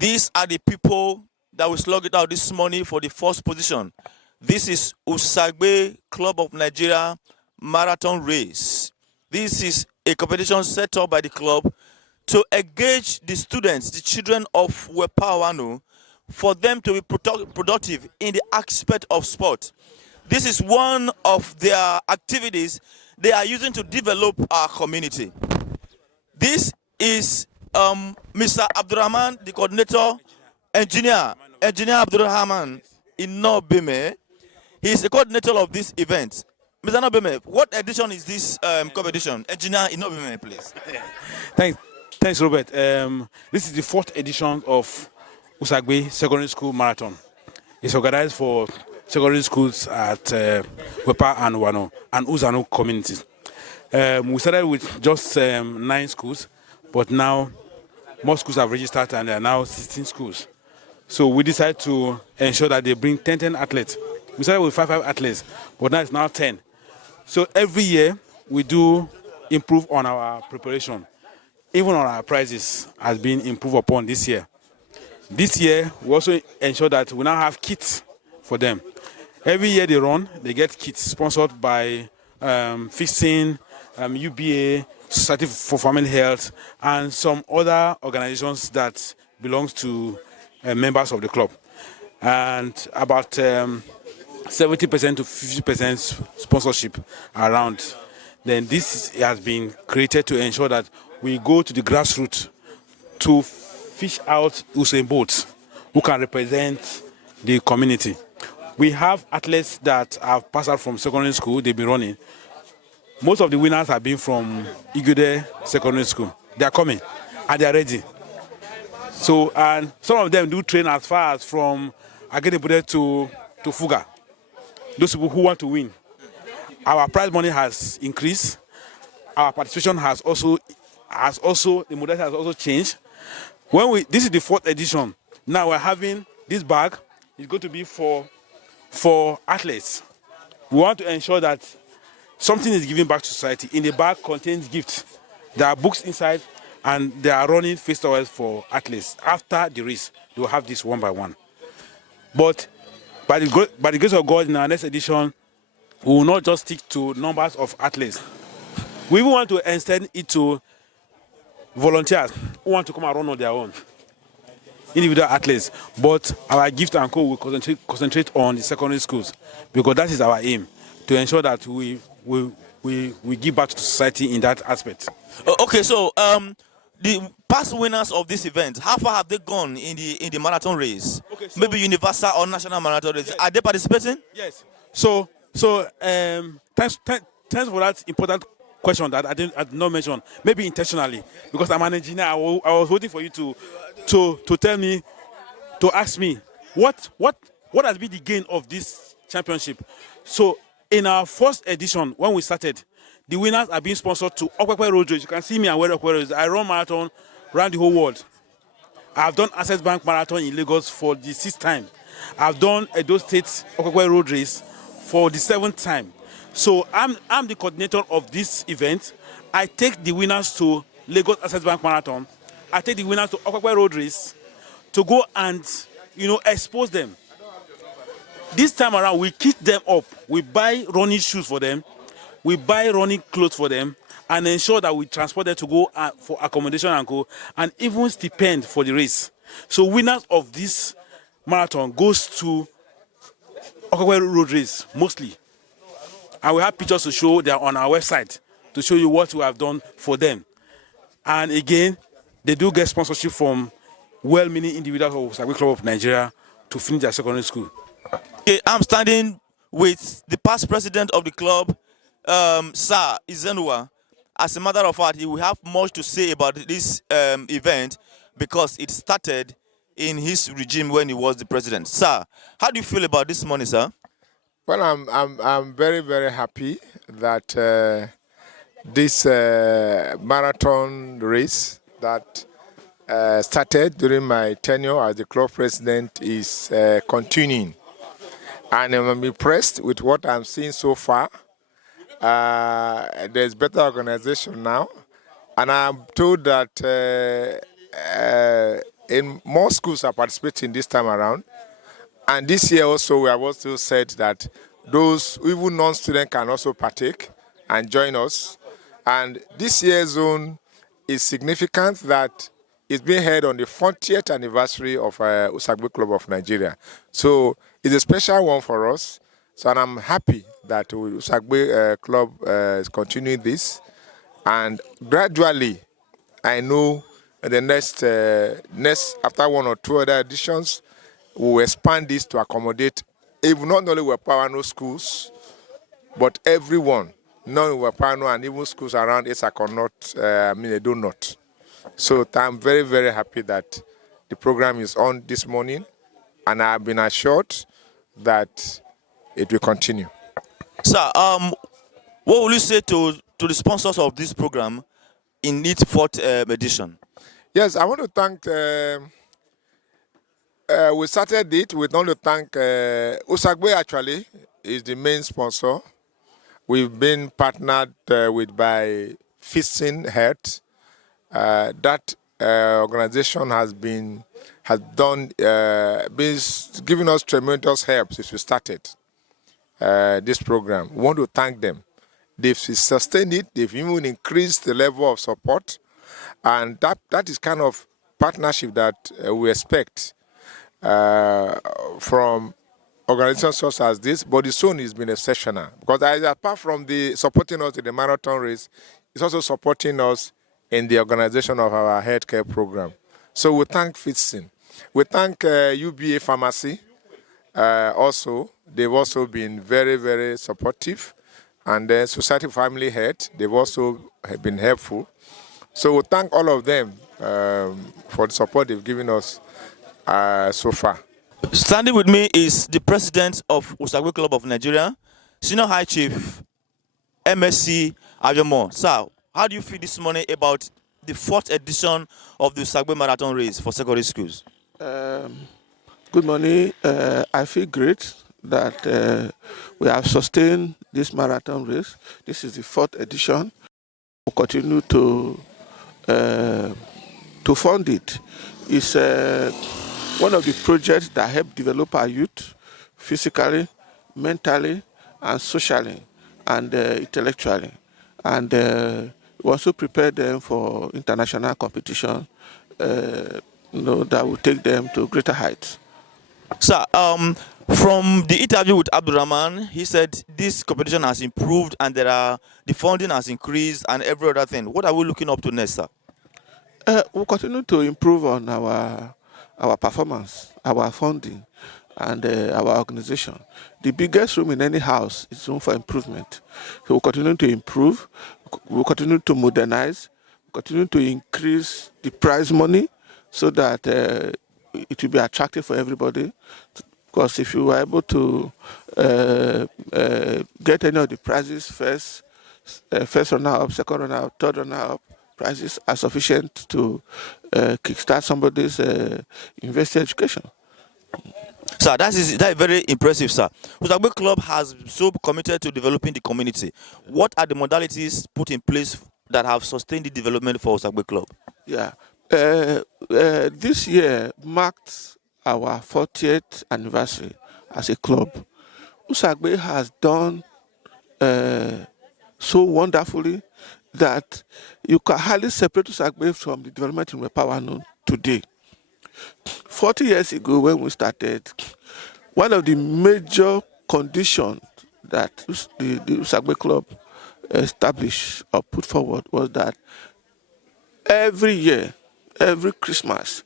These are the people that will slug it out this morning for the first position. This is Usagbe Club of Nigeria Marathon Race. This is a competition set up by the club to engage the students, the children of Wepawano, for them to be productive in the aspect of sport. This is one of their activities they are using to develop our community. This is Mr. Abdurrahman, the coordinator, engineer Abdurrahman Inobime. He is the coordinator of this event. Mr. Inobime, what edition is this competition? Engineer Inobime, please. Thanks, Robert. This is the 4th edition of Usagbe Secondary School Marathon. It's organized for secondary schools at Wepa and Wano and Uzano communities. We started with just 9 schools, but now more schools have registered and there are now 16 schools. So we decided to ensure that they bring 10 athletes. We started with 5 athletes, but now it's now 10. So every year we do improve on our preparation. Even on our prizes has been improved upon this year. This year we also ensure that we now have kits for them. Every year they run, they get kits sponsored by Fixing, UBA, Society for Family Health, and some other organizations that belongs to members of the club. And about 70% to 50% sponsorship around. Then this has been created to ensure that we go to the grassroots to fish out Usain Bolts who can represent the community. We have athletes that have passed out from secondary school, they've been running. Most of the winners have been from Igude Secondary School. They are coming and they are ready. So, and some of them do train as far as from Agedebude to Fuga. Those people who want to win. Our prize money has increased. Our participation has also the modality has also changed. This is the 4th edition. Now we're having this bag. It's going to be for athletes. We want to ensure that something is given back to society. In the bag contains gifts. There are books inside, and they are running festivals for athletes. After the race, they will have this one by one. But by the grace of God, in our next edition, we will not just stick to numbers of athletes. We even want to extend it to volunteers who want to come and run on their own, individual athletes. But our gift and co will concentrate on the secondary schools because that is our aim, to ensure that we give back to society in that aspect. Okay, so the past winners of this event, how far have they gone in the marathon race? Okay, so maybe universal or national marathon race. Yes. Are they participating? Yes. So thanks for that important question that I did not mention, maybe intentionally, because I'm an engineer. I was waiting for you to tell me, to ask me what has been the gain of this championship. So in our 1st edition, when we started, the winners are being sponsored to Okpekpe Road Race. You can see me and wear Okpekpe Road. I run marathon around the whole world. I've done Access Bank Marathon in Lagos for the 6th time. I've done Edo State Okpekpe Road Race for the 7th time. So I'm the coordinator of this event. I take the winners to Lagos Access Bank Marathon. I take the winners to Okpekpe Road Race to go and expose them. This time around, we kit them up. We buy running shoes for them. We buy running clothes for them and ensure that we transport them to go for accommodation and go, and even stipend for the race. So winners of this marathon goes to Okpekpe Road Race mostly. And we have pictures to show. They are on our website to show you what we have done for them. And again, they do get sponsorship from well-meaning individuals of Usagbe Club of Nigeria to finish their secondary school. Okay, I'm standing with the past president of the club, Sir Izenuwa. As a matter of fact, he will have much to say about this event because it started in his regime when he was the president. Sir, how do you feel about this morning, sir? Well, I'm very, very happy that this marathon race that started during my tenure as the club president is continuing. And I'm impressed with what I'm seeing so far. There's better organization now. And I'm told that in more schools are participating this time around. And this year also, we have also said that those even non-students can also partake and join us. And this year's zone is significant that it's being held on the 40th anniversary of Usagbe Club of Nigeria. So it's a special one for us. So and I'm happy that Usagbe Club is continuing this. And gradually, I know the next after one or two other editions, we will expand this to accommodate even not only Wepano schools, but everyone, non-Wepano and even schools around Issakornot, Edo North. So I'm very, very happy that the program is on this morning, and I have been assured that it will continue. Sir, what will you say to the sponsors of this program in its fourth edition? Yes, I want to thank. We started it. We want to thank Usagbe. Actually, is the main sponsor. We've been partnered with by Fisting Health. That organization has been giving us tremendous help since we started this program. We want to thank them. They've sustained it. They've even increased the level of support, and that is kind of partnership that we expect from organizations such as this. But the zone has been exceptional because apart from the supporting us in the marathon race, it's also supporting us in the organization of our healthcare program. So we thank Fitzin. We thank UBA Pharmacy also. They've also been very, very supportive. And then Society Family Health, they've also been helpful. So we thank all of them for the support they've given us so far. Standing with me is the president of Usagbe Club of Nigeria, Senior High Chief Msc Aviomoh. Sir, how do you feel this morning about the fourth edition of the Usagbe Marathon Race for secondary schools? Good morning. I feel great that we have sustained this marathon race. This is the fourth edition. We'll continue to fund it. It's one of the projects that help develop our youth physically, mentally, and socially, and intellectually. And we also prepare them for international competition that will take them to greater heights. Sir, from the interview with Abdurrahman, he said this competition has improved and the funding has increased and every other thing. What are we looking up to next, sir? We'll continue to improve on our performance, our funding, and our organization. The biggest room in any house is room for improvement. So we'll continue to improve, we'll continue to modernize, we'll continue to increase the prize money so that it will be attractive for everybody. Because if you were able to get any of the prizes first runner-up, second runner-up, third runner-up, prizes are sufficient to kickstart somebody's university education. Sir, that is very impressive, sir. Usagbe Club has so committed to developing the community. What are the modalities put in place that have sustained the development for Usagbe Club? Yeah, this year marked our 40th anniversary as a club. Usagbe has done so wonderfully that you can hardly separate Usagbe from the development in Wepawano today. 40 years ago when we started, one of the major conditions that the Usagbe Club established or put forward was that every year, every Christmas,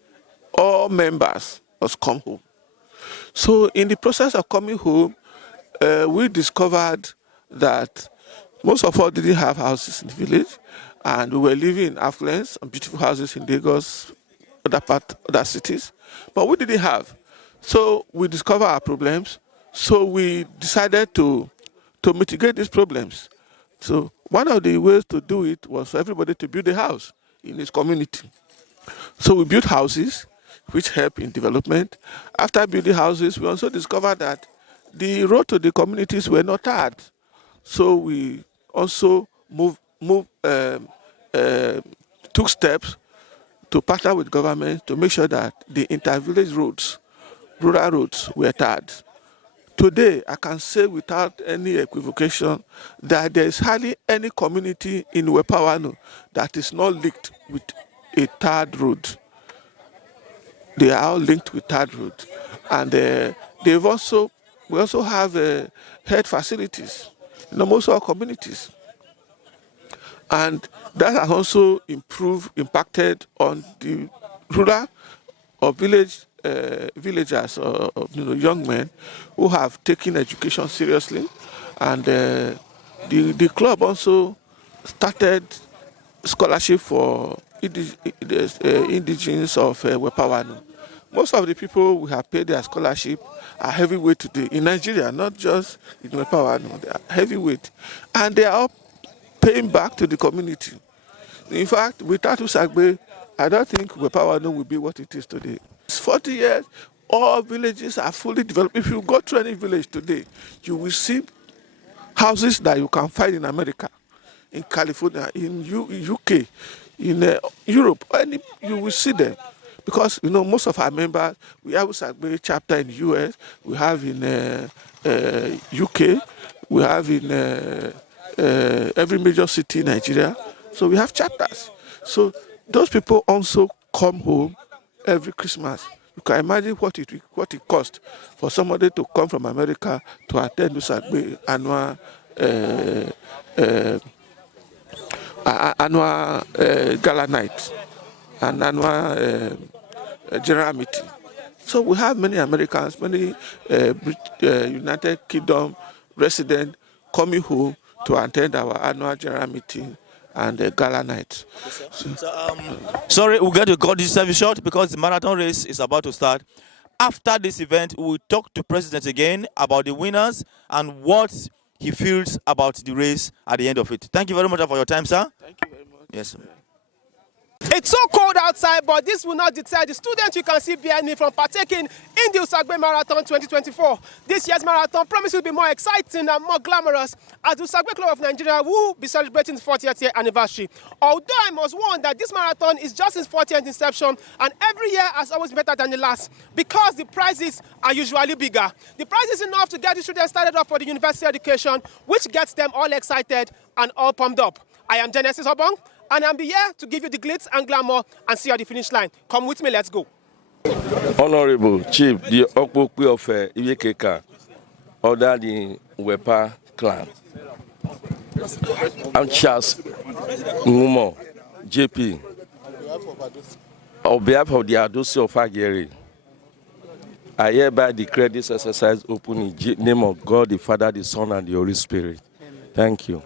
all members must come home. So in the process of coming home, we discovered that most of us didn't have houses in the village, and we were living in affluence and beautiful houses in Lagos, other cities, but we didn't have. So we discovered our problems. So we decided to mitigate these problems. So one of the ways to do it was for everybody to build a house in his community. So we built houses, which help in development. Took houses, we also discovered that the road to the communities were not hard. So we also took steps to partner with government to make sure that the inter-village roads, rural roads, were tarred. Today, I can say without any equivocation that there is hardly any community in Wepawano that is not linked with a tarred road. They are all linked with tarred road, and we also have health facilities in almost all communities, and that has also impacted on the rural or villagers or young men who have taken education seriously, and the club also started scholarship for indigenes of Wepawano. Most of the people who have paid their scholarship are heavyweight today in Nigeria, not just in Wepawano. They are heavyweight, and they are all paying back to the community. In fact, without Usagbe, I don't think Wepawano will be what it is today. It's 40 years, all villages are fully developed. If you go to any village today, you will see houses that you can find in America, in California, in UK, in Europe. You will see them. Because, most of our members, we have Usagbe chapter in the US, we have in UK, we have in every major city in Nigeria. So we have chapters. So those people also come home every Christmas. You can imagine what it costs for somebody to come from America to attend Usagbe annual gala night and annual general meeting. So we have many Americans, many United Kingdom residents coming home to attend our annual general meeting and gala night. Sorry, we'll get to cut this service short because the marathon race is about to start. After this event, we will talk to President again about the winners and what he feels about the race at the end of it. Thank you very much for your time, sir. Thank you very much. Yes, sir. It's so cold outside, but this will not deter the students you can see behind me from partaking in the Usagbe Marathon 2024. This year's marathon promises to be more exciting and more glamorous as the Usagbe Club of Nigeria will be celebrating its 40th year anniversary. Although I must warn that this marathon is just its 40th inception, and every year has always been better than the last because the prizes are usually bigger. The prize is enough to get the students started off for the university education, which gets them all excited and all pumped up. I am Genesis Obong, and I'm here to give you the glitz and glamour and see you at the finish line. Come with me, let's go. Honorable Chief, the Okpokwe of Iwekeka, order the Wepa clan. I'm Charles Ngumo, JP, on behalf of the Adosi of Ageri, I hereby declare this exercise open in the name of God, the Father, the Son, and the Holy Spirit. Thank you.